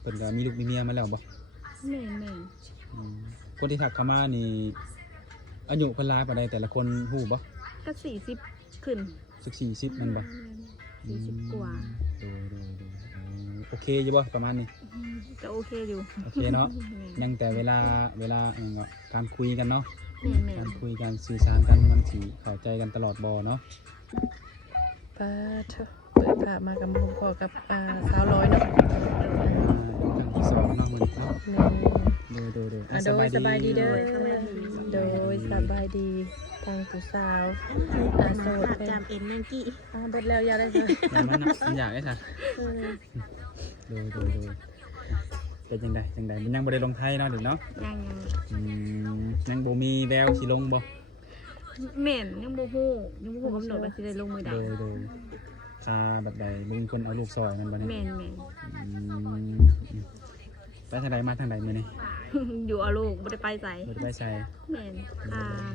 เพิ่นก็มีลูกมีเมียมาแล้วบ่แม่นอืมคนที่ทักเข้ามานี่อายุเพิ่นหลายปานใดแต่ละคนฮู้บ่ก็40ขึ้นสัก40นั่นบ่40กว่าโดยโอเคอยู่บ่ประมาณนี้ก็โอเคอยู่โอเคเนาะยังแต่เวลาก็การคุยกันเนาะการคุยกันสื่อสารกันมันสิเข้าใจกันตลอดบ่เนาะเปิดภาพมากับพ่อกับสาวร้อยเนาะครั้งที่สองเนาะมื้อนี้เนาะโดยสบายดีเด้อโดยสบายดีทางผู้สาวโสดจำเอ็นแมงกี้เบิดแล้วยาวได้เลย มันอยากได้ค่ะโดยเป็นจังไดมันยังบ่ได้ลงไทยเนาะเดี๋ยวเนาะยังบ่มีแววสิลงบ่แม่นยังบ่ฮู้กำหนดว่าสิได้ลงมื้อใดโดยแบบใดบ่มีคนเอาลูกซอยมันบ่เนี่ยแม่นไปทางใดมาทางใดมื้อนี้ อยู่เอาลูกบ่ได้ไปไสแม่น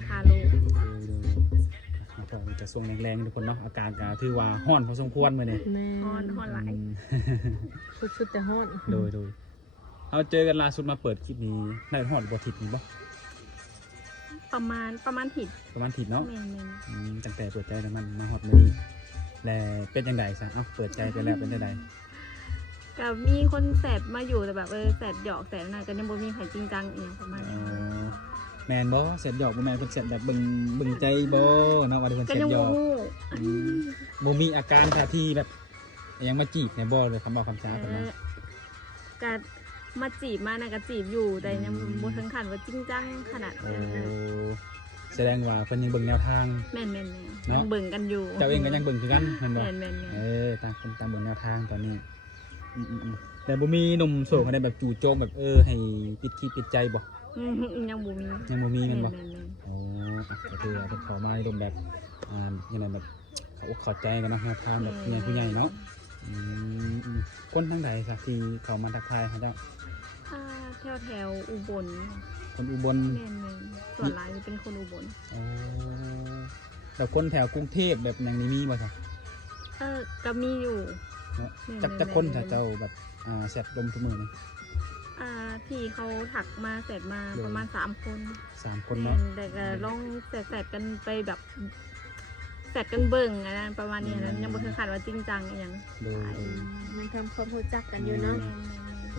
พาลูกก็จะช่วงแรงๆทุกคนเนาะอากาศก็ถือว่าร้อนพอสมควรมื้อนี้ร้อนหลายสุดแต่ร้อนโดยเอาเจอกันล่าสุดมาเปิดคลิปนี้ได้ฮอดบ่ทิศนี้บ่ประมาณทิศเนาะแม่นตั้งแต่เปิดใจแล้วมันมาฮอดมื้อนี้แล้วเป็นจังได๋ซะเอ้าเปิดใจไปแล้วเป็นจังได๋ก็มีคนแสบมาอยู่แต่แบบแสบหยอกแสบน่ะก็ยังบ่มีใครจริงจังอีหยังประมาณนี้แม่นบ่แสบหยอกบ่แม่นเพิ่นแสบแบบเบิ่งใจบ่เนาะว่าเพิ่นแสบหยอกบ่มีอาการท่าทีแบบยังมาจีบในบ่เลยคำบอกคำช้าเพิ่นว่าก็มาจีบมาน่ะก็จีบอยู่แต่ยังบ่ถึงขั้นว่าจริงจังขนาดนั้นแสดงว่าเพิ่นยังเบิ่งแนวทางแม่นๆยังเบิ่งกันอยู่เจ้าเองก็ยังเบิ่งคือกันแม่นบ่แม่นต่างคนต่างเบิ่งแนวทางตอนนี้แต่บ่มีหนุ่มโสดอะไรแบบจู่โจมแบบให้ปิดที่ปิดใจบ่ยังบ่มีแม่นบ่อ๋อก็คือว่าเพิ่นเข้ามาในรูปแบบยังไงแบบเข้าใจกันเนาะแนวทางแบบผู้ใหญ่เนาะคนทางใดซะที่เข้ามาทักทายเขาเจ้าแถวอุบลคนอุบลแม่นส่วนหลายเป็นคนอุบลอ๋อแต่คนแถวกรุงเทพแบบอย่างนี้มีบ่ซะก็มีอยู่จักคนเจ้าแบบแซ่บลมทุกมื้อนี่ที่เขาถักมาเสร็จมาประมาณ3 คนเนาะแต่ก็ลองแสบกันไปแบบแสบกันเบิ่งอะไรประมาณนี้นั้นยังบ่ถึงขั้นว่าจริงจังอีหยังมันทำความรู้จักกันอยู่เนาะ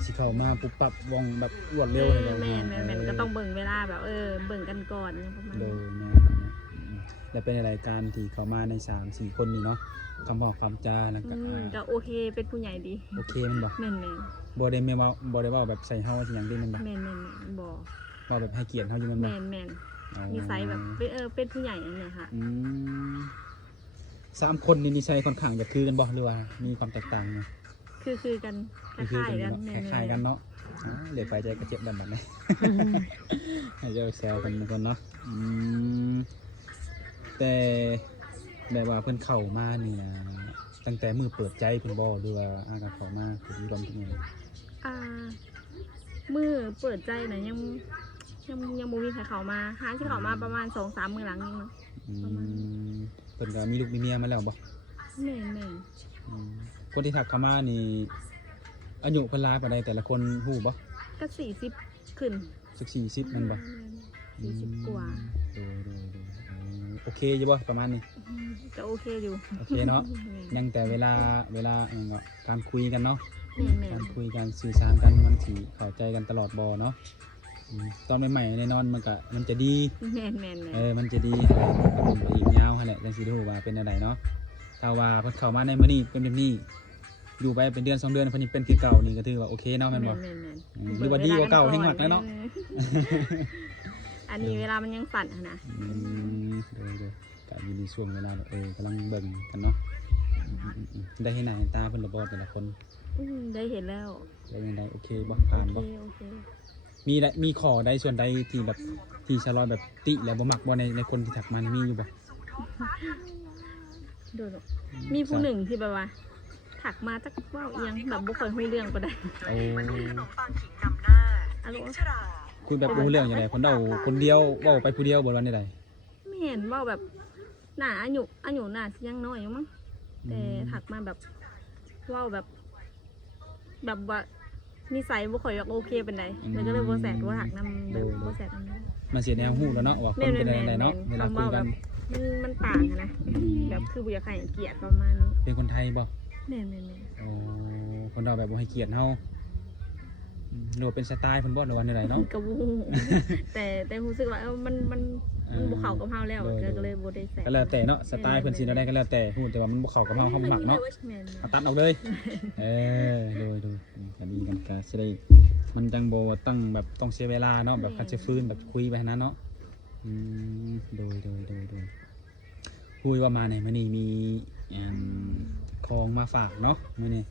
สิเข้ามาปุ๊บปั๊บว่องแบบรวดเร็วเลยแม่นก็ต้องเบิ่งเวลาแบบเบิ่งกันก่อนประมาณนี้แล้วเป็นรายการที่เข้ามาใน 3-4 คนนี่เนาะคำบอกคำจาแล้วก็โอเคเป็นผู้ใหญ่ดีโอเคมันบ่แม่นบ่ได้ว่าแบบใส่เฮาสิหยังดิมันบ่แม่นบ่ว่าแบบให้เกียรติเฮาอยู่มันบ่แม่นนิสัยแบบเป็นผู้ใหญ่นั่นแหละค่ะ3 คนนี่นิสัยค่อนข้างจะคือกันบ่หรือว่ามีความแตกต่างมั้ยคือกันคล้ายกันเนาะเดี๋ยวไปใจก็เจ็บบัดนี้ให้เจ้าแซวกันทุกคนเนาะแต่แบบว่าเพิ่นเข้ามานี่นะตั้งแต่มือเปิดใจเพิ่นบ่หรือว่าการเข้ามาคือรวมทุกอย่างมือเปิดใจน่ะยังบ่มีใครเข้ามาหาสิเข้ามาประมาณ 2-3 มื้อหลังนี่มั้งเพิ่นก็มีลูกมีเมียมาแล้วบ่แม่นคนที่ทักเข้ามานี่อายุเพิ่นหลายปานใดแต่ละคนฮู้บ่ก็40ขึ้นสัก40นั่นบ่40กว่าโอเคอยู่บ่ประมาณนี้ก็โอเคอยู่โอเคเนาะยังแต่เวลาก็การคุยกันเนาะการคุยกันสื่อสารกันมันสิเข้าใจกันตลอดบ่เนาะตอนใหม่ๆแน่นอนมันจะดีแม่นมันจะดีไปอีกยาวหั่นแหละจังสิรู้ว่าเป็นจังไดเนาะถ้าว่าเพิ่นเข้ามาในมื้อนี้เป็นแบบนี้อยู่ไปเป็นเดือน2 เดือนเพิ่นเป็นคือเก่านี่ก็ถือว่าโอเคเนาะแม่นบ่หรือว่าดีกว่าเก่าแฮงมักแล้วเนาะอันนี้เวลามันยังสั่นนะก็อยู่ในช่วงเวลากำลังเบิ่งกันเนาะได้เห็นหน้าเห็นตาเพิ่นบ่แต่ละคนได้เห็นแล้วได้ยังไงโอเคบ่ผ่านบ่มีข้อใดส่วนใดที่แบบที่ชะลอแบบติแล้วบ่มักบ่ในคนที่ทักมานี่มีอยู่บ่โดนมีผู้หนึ่งที่แบบว่าถักมาจักว่าเอียงแบบบ่ค่อยรู้เรื่องปานใดมันมีขนมปังขิงนำหน้าคุยแบบรู้เรื่องอย่างไรคนเดียวเว้าไปผู้เดียวบ่ว่าได้ไม่เห็นเว้าแบบหน้าอายุหน้าสิยังน้อยอยู่มั้งแต่ถักมาแบบเว้าแบบว่า นิสัยบ่ค่อยโอเคปานใดแล้วก็เลยบ่แสกบ่หักนำแบบบ่แสกนำ มันสิแนวฮู้แล้วเนาะว่าคนเป็นอะไรเนาะเวลาคุยกัน มันต่างกันนะแบบคือบ่อยากให้เกียรติประมาณนี้ เป็นคนไทยบ่ แม่น โอ้คนเราแบบบ่ให้เกียรติเฮาหรือว่าเป็นสไตล์เพิ่นบ่หรือว่าจังไดเนาะ ๆก็บ่ฮู้แต่รู้สึกว่ามันบ่เข้ากับเฮาแล้วก็เลยบ่ได้แสก ก็แล้วแต่เนาะสไตล์เพิ่นสิได้ก็แล้วแต่ฮู้แต่ว่ามันบ่เข้ากับเฮาบ่มักเนาะ แม่น เอาตัดออกเลยโดยก็ดีกันก็สิได้มันจังบ่ต้องแบบต้องเสียเวลาเนาะแบบคันสิฟื้นแบบคุยไปหั้นนะเนาะโดยคุยว่ามาเนี่ยมื้อนี้มีของมาฝากเนาะมื้อนี้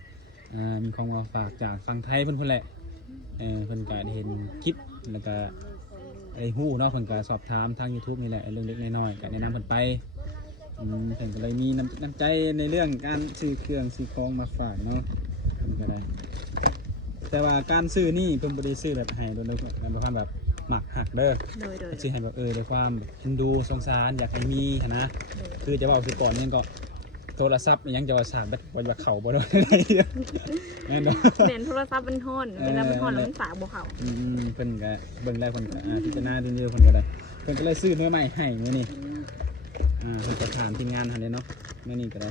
มีของมาฝากจากฝั่งไทยเพิ่นแหละเพิ่นก็ได้เห็นคลิปแล้วก็ไอ้ฮู้เนาะเพิ่นก็สอบถามทาง YouTube นี่แหละเรื่องเล็กน้อยๆก็แนะนำเพิ่นไปเพิ่นก็เลยมีน้ำใจในเรื่องการซื้อเครื่องซื้อของมาฝากเนาะเพิ่นก็ได้แต่ว่าการซื้อนี่เพิ่นบ่ได้ซื้อแบบให้โดยความแบบหมักหักเด้อ โดย ซื้อให้แบบด้วยความเอ็นดูสงสารอยากให้มีหั้นนะคือจะเว้าคือก่อนนี่ก็โทรศัพท์อิหยังจะว่าสากแบบว่าเข้าบ่ได้แม่นบ่ แม่นโทรศัพท์มันฮ้อนเวลามันฮ้อนแล้วมันฝากบ่เข้า เพิ่นก็เบิ่งได้เพิ่นก็พิจารณาดูเพิ่นก็ได้เพิ่นก็เลยซื้อเนื้อใหม่ให้มื้อนี้เพิ่นก็ถามทีมงานหั่นเด้เนาะมื้อนี้ก็ได้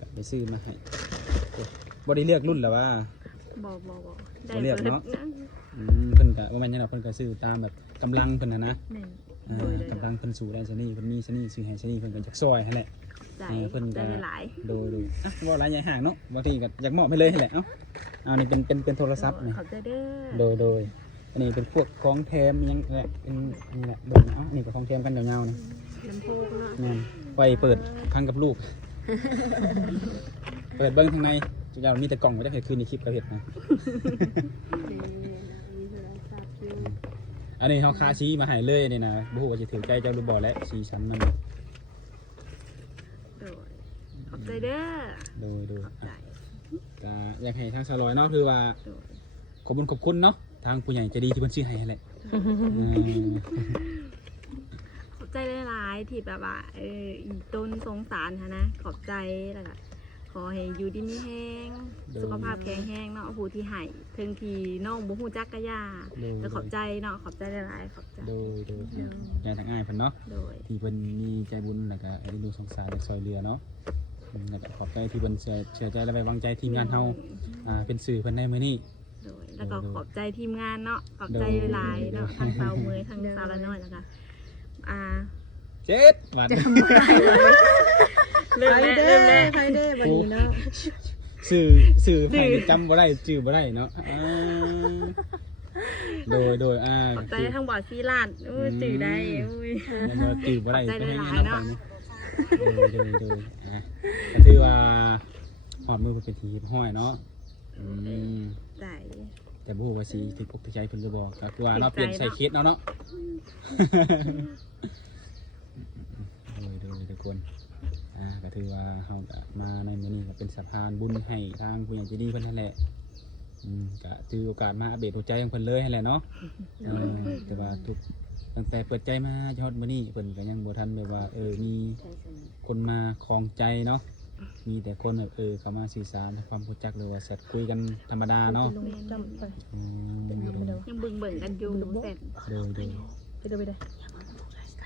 ก็ไปซื้อมาให้บ่ได้เลือกรุ่นแล้วว่า บ่ บ่เรียกเนาะ เพิ่นก็บ่แม่นหยังดอกเพิ่นก็ซื้อตามแบบกำลังเพิ่นน่ะนะ แม่น กำลังเพิ่นสู้ได้ซะนี่เพิ่นมีซะนี่ซื้อให้ซะนี่เพิ่นก็จักซอยหั่นแหละ ใจ เพิ่นก็ หลาย โดยบ่หลายใหญ่ห่างเนาะบางทีก็อยากมอบให้เลยหั่นแหละเอานี่เป็นโทรศัพท์นี่ ขอบใจเด้อ โดยอันนี้เป็นพวกของแถมอิหยังแหละเป็นนี่แหละโดยนะอันนี้ก็ของแถมกันยาวๆนี่ ลำโพงเนาะ แม่นไว้เปิดพังกับลูก เปิดเบิ่งข้างในจุดยาวมีแต่กล่องบ่ได้เคยคืนในคลิปก็เฮ็ดนะอันนี้เฮาคาชี้มาให้เลยนี่นะบ่ฮู้ว่าสิถือใจเจ้าหรือบ่และสีชั้นนั่น โดยขอบใจเด้อ โดย ขอบใจ ก็อยากให้ทางสลอยเนาะคือว่า โดย ขอบคุณเนาะทางผู้ใหญ่ใจดีที่เพิ่นซื้อให้นั่นแหละ ขอบใจหลายๆที่แบบว่าอีต้นสงสารค่ะนะขอบใจแล้วก็ขอให้อยู่ดีมีแห้งสุขภาพแข็งแรงเนาะผู้ที่ให้ถึงที่น้องบ่ฮู้จักกะย่าแล้วขอบใจเนาะขอบใจหลายๆขอบใจ โดยยายทางอ้ายเพิ่นเนาะ โดย ที่เพิ่นมีใจบุญแล้วก็ได้ดูสงสารและซอยเหลือเนาะแล้วก็ขอบใจที่เพิ่นเชื่อใจและไว้วางใจทีมงานเฮาเป็นสื่อเพิ่นในมื้อนี้ โดยแล้วก็ขอบใจทีมงานเนาะขอบใจหลายๆเนาะทั้งสาวเมยทั้งสาวละน้อยแล้วก็เจ็ดบาท เริ่ม ไป แล้ว เด้ เริ่มแล้ว ไปเด้วันนี้เนาะ สื่อไผจำบ่ได้จื้อบ่ได้เนาะโดยขอบใจทั้งบ่อซีลาดจื่อได้อุ้ย จื้อบ่ได้ ขอบใจ ไปให้ หลาย เนาะ ๆเนาะ โดยก็ถือว่าหอดมือเป็นทีห้อยเนาะ ใจ แต่บ่ฮู้ว่าสิถึกอกถึกใจเพิ่นหรือบ่ก็คือว่าเนาะเปลี่ยนใส่เคสเนาะโดยทุกคนก็ถือว่าเฮาก็มาในมื้อนี้ก็เป็นสะพานบุญให้ทางผู้ใหญ่ใจดีเพิ่นนั่นแหละก็ถือโอกาสมาอัปเดตหัวใจของเพิ่นเลยให้แหละเนาะแต่ว่าตั้งแต่เปิดใจมาจนฮอดมื้อนี้เพิ่นก็ยังบ่ทันแบบว่ามีคนมาครองใจเนาะมีแต่คนแบบเข้ามาสื่อสารความรู้จักหรือว่าแชทคุยกันธรรมดาเนาะ ลงจำไป ยังเบิ่งกันอยู่เสร็จ ไปเด้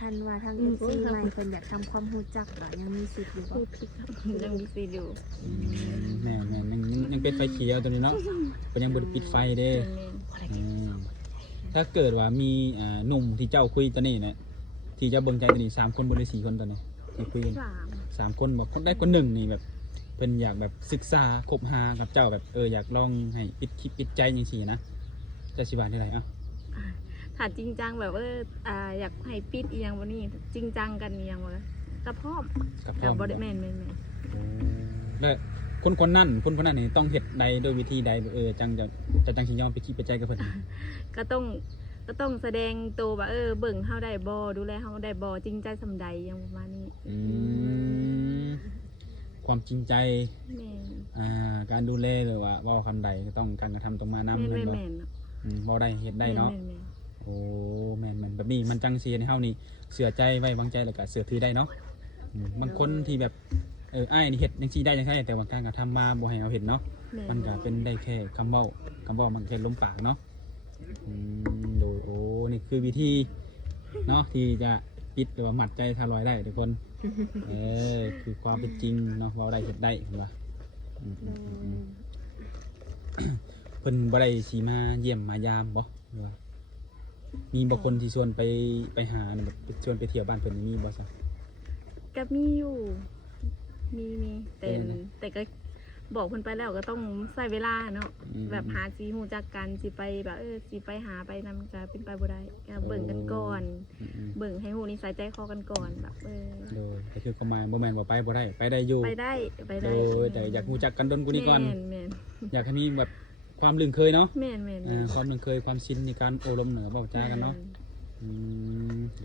คันว่าทาง FC ใหม่เพิ่นอยากทำความรู้จักก็ยังมีสิทธิ์อยู่บ่ ยังมีซีดู แม่ยังเป็นไฟเขียวตัวนี้เนาะเป็นยังบริปิดไฟเด้ถ้าเกิดว่ามีหนุ่มที่เจ้าคุยตัวนี้เนี่ยที่เจ้าเบิ่งใจตัวนี้3 คนบริ4 คนตัวนี้ที่คุยกัน3 คนบอกคนได้คนหนึ่งนี่แบบเพิ่นอยากแบบศึกษาคบหากับเจ้าแบบอยากลองให้ปิดคลิปปิดใจจังซี่นะจะสิว่าได้ไรถ้าจริงจังแบบอยากให้ปิดอีหยังวันนี้จริงจังกันอีหยังวะกระพร้อมกับบริแมนแล้วคนนั้นนี่ต้องเฮ็ดใดโดยวิธีใดจังสิยอมไปคิดไปใจกับเพิ่น ก็ต้องแสดงตัวว่าเบิ่งเฮาได้บ่ดูแลเฮาได้บ่จริงใจสำใดอย่างประมาณนี้ความจริงใจ แม่น การดูแลหรือว่าเว้าคำใดก็ต้องการกระทำตรงมานำ แม่ แม่นบ่ น เว้าได้เฮ็ดได้เนาะโอ้แม่นแบบนี้มันจังสิให้เฮานี่เชื่อใจไว้วางใจแล้วก็เชื่อถือได้เนาะบางคนที่แบบ อ้ายนี่เฮ็ดจังซี่ได้จังได๋แต่ว่าการกระทำมาบ่ให้เอาเห็นเนาะ แม่ มันก็เป็นได้แค่คำเว้ามันแค่ลมปากเนาะโดยโอ้นี่คือวิธีเนาะที่จะปิดหรือว่ามัดใจทารอยได้ทุกคนคือความเป็นจริงเนาะเว้าได้เฮ็ดได้เห็นป่ะเพิ่นบ่ได้สิมาเยี่ยมมายามบ่หรือว่ามีบ่คนที่ชวนไปหาแบบชวนไปเที่ยวบ้านเพิ่นมีบ่ซะ ก็มีอยู่มีแต่ก็บอกเพิ่นไปแล้วก็ต้องใช้เวลาเนาะแบบหาสิฮู้จักกันสิไปแบบสิไปหาไปนำก็เป็นไปบ่ได้ก็เบิ่งกันก่อนเบิ่งให้ฮู้นิสัยใจคอกันก่อนแบบโดยก็คือความหมายบ่แม่นว่าไปบ่ได้ไปได้อยู่ไปได้โดยแต่อยากรู้จักกันดนกูนี่ก่อน แม่น อยากให้มีแบบความลึงเคยเนาะ แม่นความลึงเคยความชินในการโอลมเหนือเว้าจากันเนาะโด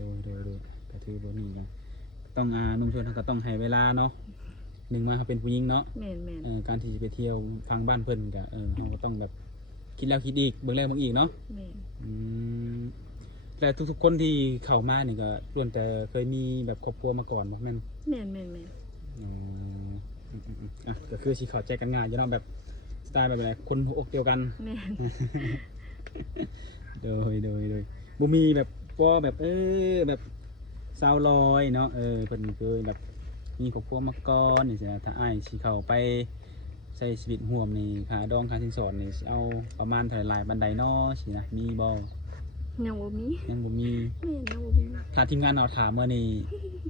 ยก็ถือบ่มีนะต้องนุ่มชวนเขาก็ต้องให้เวลาเนาะหนึ่งมาเขาเป็นผู้หญิงเนาะ แม่น การที่จะไปเที่ยวฟังบ้านเพิ่นก็เขาก็ต้องแบบคิดแล้วคิดอีกเบิ่งแล้วเบิ่งอีกเนาะ แม่น แต่ทุกๆคนที่เข้ามานี่ก็ล้วนแต่เคยมีแบบครอบครัวมาก่อนบ่แม่น แม่น ก็คือสิเข้าใจกันง่ายอยู่เนาะแบบสไตล์แบบไหนคนหัวอกเดียวกัน แม่น โดยบ่มีแบบบ่แบบแบบสาวลอยเนาะเพิ่นเคยแบบมีครอบครัวมาก่อนนี่สิถ้าอ้ายสิเข้าไปใช้ชีวิตร่วมนี่ค่าดองค่าสินสอดนี่สิเอาประมาณเท่าไหร่หลายบันไดเนาะสินะมีบ่ ยังบ่มี ยังบ่มี แม่นยังบ่มี ถ้าทีมงานเอาถามมานี่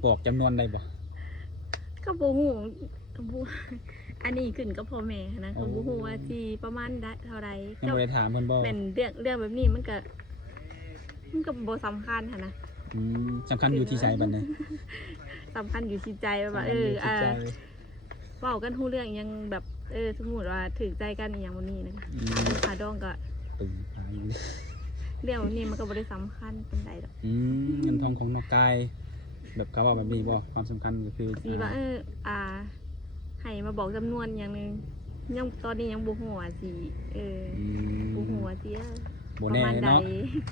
บอกจำนวนได้บ่ ก็บ่ฮู้อันนี้ขึ้นกับพ่อแม่นะก็บ่ฮู้ว่าสิประมาณได้เท่าใด ยังบ่ได้ถามเพิ่นบ่ แม่นเรื่องแบบนี้มันก็บ่สำคัญหั่นนะ สำคัญอยู่ที่ใจบัดนี้ สำคัญอยู่ที่ใจว่า อยู่ที่ใจ เว้ากันฮู้เรื่องยังแบบสมมุติว่าถูกใจกันอีหยังบ่นี้นะคะขาดองก็ ตึงหาอยู่ เรื่องแบบนี้มันก็บ่ได้สำคัญปานใดดอก เงินทองของนอกกายแบบเขาบอกแบบนี้บ่ความสำคัญก็คือ สิว่าให้มาบอกจำนวนอย่างนึงยังตอนนี้ยังบ่ฮู้ว่าสิบ่ฮู้ว่าสิ บ่แน่เนาะ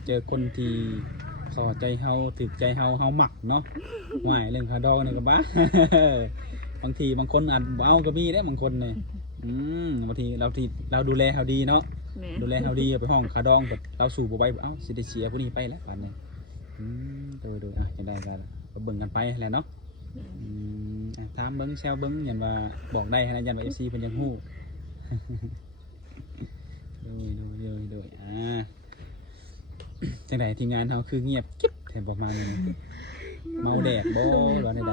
เจอคนที่เข้าใจเฮาถึกใจเฮามักเนาะหวายเรื่องคาดองนี่ก็บ้า บางทีบางคนอาจบ่เอาก็มีเด้บางคนนี่บางทีเราดูแลเฮาดีเนาะ แม่ ดูแลเฮาดีไปห้องคาดองแบบเราสู่บ่ไปเอ้าสิได้เสียผู้นี้ไปแล้วปานนี้โดยจังได๋ก็เบิ่งกันไปแหละเนาะถามเบิ่งแซวเบิ่งยันว่าบอกได้นะยันว่า FC เพิ่นยังฮู้ โดยจังได๋ทีมงานเฮาคือเงียบกิ๊บแทนประมาณนี้เมาแดดบ่หรือว่าใด เม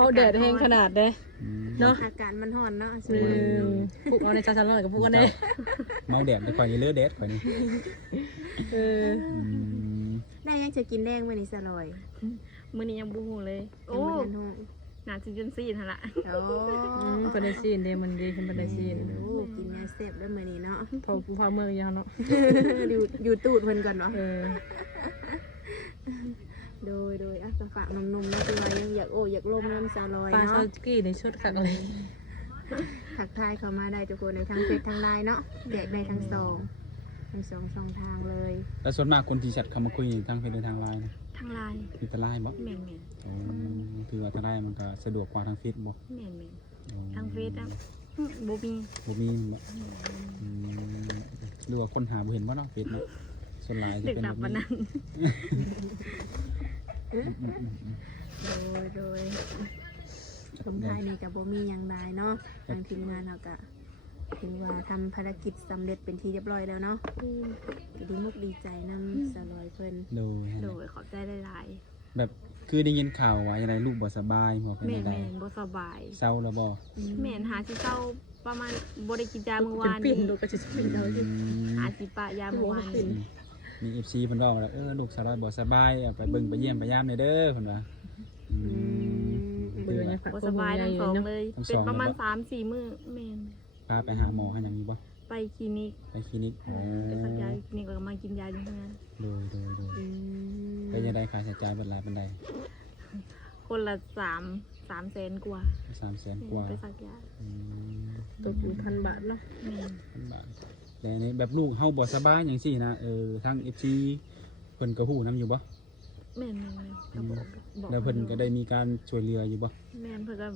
าแดดแห้งขนาดเด้ เนาะ อากาศมันร้อนเนาะ ผูกเอาในจานสันหน่อยกับผูกกันได้ เมาแดดแต่ข่อยนี่เลอะแดดข่อยนี่ ได้ยังจะกินแดงมื้อนี้ซะลอย มื้อนี้ยังบ่ฮู้เลย โอ้ ยังบ่ทันฮู้ น่าสิจนซีนหั่นล่ะ โอ้ เป็นได้ซีนเด้มันดีเป็นได้ซีน กินแนวแซ่บเด้อมื้อนี้เนาะ พอเมื่อยาวเนาะ อยู่ตูดเพิ่นก่อนเนาะ เออ โดยก็ฝากหนุ่มๆเนาะที่ว่ายังอยากลมน้ำซาลอย ปลาซา เนาะ กี้ในชุดขักอะไร ทักทายเข้ามาได้ทุกคนในทางเฟซทางไลน์เนาะแจกได้ทั้งสองช่องทางเลย แล้วส่วนมากคนที่แชทเข้ามาคุยทางเฟซหรือทางไลน์นะ ทางไลน์ มีแต่ไลน์บ่ แม่น คือว่าทางไลน์มันก็สะดวกกว่าทางเฟซบ่ ๆแม่นทางเฟซบ่มี บ่มีบ่หรือว่าคนหาบ่เห็นบ่เนาะเฟซเนาะส่วนหลายจะ ดึก เป็น ดับ แบบ วัน นี้ นั้น โดยลมท้ายนี่กับโบมีอย่างไรเนาะทางทีมงานเราก็ถือว่าทำภารกิจสำเร็จเป็นที่เรียบร้อยแล้วเนาะก็ดีมุกดีใจนำสลอยเพิ่น โดยขอบใจหลาย แบบคือได้ยินข่าวว่าอะไรลูกบ่สบายบ่ ๆ เป็น แม่ ได นบ่สบาย เศร้าแล้วบ่ แม่นหาสิเศร้าประมาณบ่ได้กินยาเมื่อ เป็น วาน ปิ่ นี้ นดูก็จะปิ่นเราที่ หาสิปะยาเมื่อวานนี้ มี FC เพิ่นบอกว่าลูกสาวบ่สบายไปเบิ่งไปเยี่ยมไปยามหน่อยเด้อเพิ่นว่าคือว่า บ่สบายทั้งสองเลย ทั้งส เป็น อง ประมาณ เลยบ่ 3-4 มื้อแม่น พาไปหาหมอหาหยังอยู่บ่ ไปคลินิก ไปคลินิกอ๋อ ไปสักยาคลินิกแล้วก็มากินยาอยู่เฮือน โดยไปยังได้ค่าใช้จ่ายเบิดหลายปานใด คนละ3แสนกว่า 300,000กว่า ไปสักยา ตกอยู่1,000 บาทเนาะ แม่น บาทแล้วนี่แบบลูกเฮาบ่สบายจังซี่นะทาง FC เพิ่นก็ฮู้นํอยู่บ่ แม่นก็บอก แล้วเพิ่นก็ได้มีการช่วยเหลืออยู่บ่ แม่นเพิ่นก็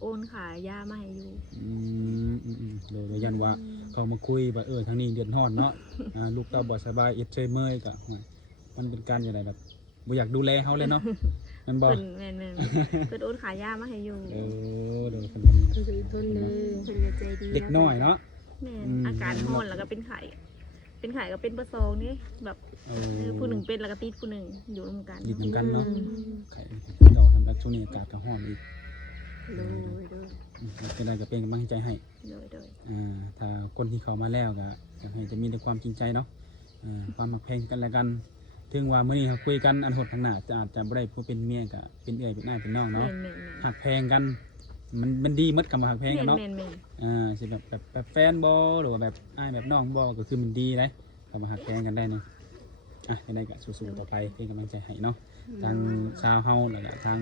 โอนขายยามาให้อยู่ เลยยันว่าเขามาคุยว่าทางนี้เดือดร้อนเนาะ ลูกเต้าบ่สบายเอ็ดเชยเมยก็มันเป็นการอย่างไรแบบบ่อยากดูแลเขาเลยเนาะแมันบ่ เพิ่นแม่นเพิ่นโอนขายยามาให้อยู่ เดี๋ยวเพิ่น ดูต้นเลย เพิ่นก็ใจดี เด็กน้อยเนาะ แม่นอาการร้อนแล้วก็เป็นไข้ก็เป็นประสองนี่แบบผู้หนึ่งเป็นแล้วก็ติดผู้หนึ่งอยู่ร่วมกัน หยิบเหมือนกันเนาะไข่ดอกทำแบบช่วงนี้อากาศก็ร้อนอีก โดย ก็ได้ก็เป็นกำลังใจให้ โดย ถ้าคนที่เข้ามาแล้วก็อยากให้จะมีแต่ความจริงใจเนาะความมักแพงกันและกันถึงว่ามื้อนี้เราคุยกันอันหดทางหน้าจะอาจจะบ่ได้ผู้เป็นเมียก็เป็นเอื้อยเป็นน้าเป็นน้อง แม่ เนาะ น หักแพงกันมันดีหมดกับมาหักแพงกันเนาะ แม่น สิแบบแฟนบ่หรือว่าแบบอ้ายแบบน้องบ่ก็คือมันดีเลยเข้ามาหักแพงกันได้เนาะยังไงก็สู้ๆต่อไปเป็นกำลังใจให้เนาะทางชาวเฮาแล้วก็ทาง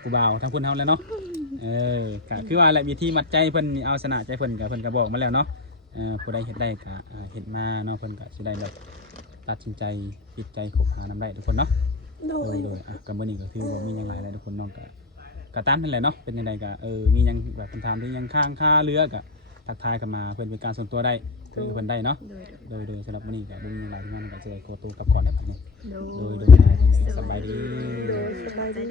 ผู้บ่าวทางคนเฮาแล้วเนาะก็คือว่าแหละวิธีมัดใจเพิ่นนี่เอาชนะใจเพิ่นก็บอกมาแล้วเนาะผู้ใดเฮ็ดได้ก็เฮ็ดมาเนาะเพิ่นก็สิได้แบบตัดสินใจปิดใจคบหานำได้ทุกคนเนาะโดยก็มื้อนี้ก็คือว่ามีหยังหลายหลายทุกคนน้องก็ตามนั่นแหละเนาะเป็นจังไดก็มีหยังแบบเพิ่นถามที่ยังค้างคาเรือก็ทักทายกันมาเพิ่นเป็นการส่วนตัวได้คุยกับเพิ่นได้เนาะโดยสำหรับมื้อนี้ก็บ่มีหยังหลายที่มันก็จะได้ขอตัวกลับก่อนแล้วบัดนี้ โด โด ย ยสบายดี โดยสบายดี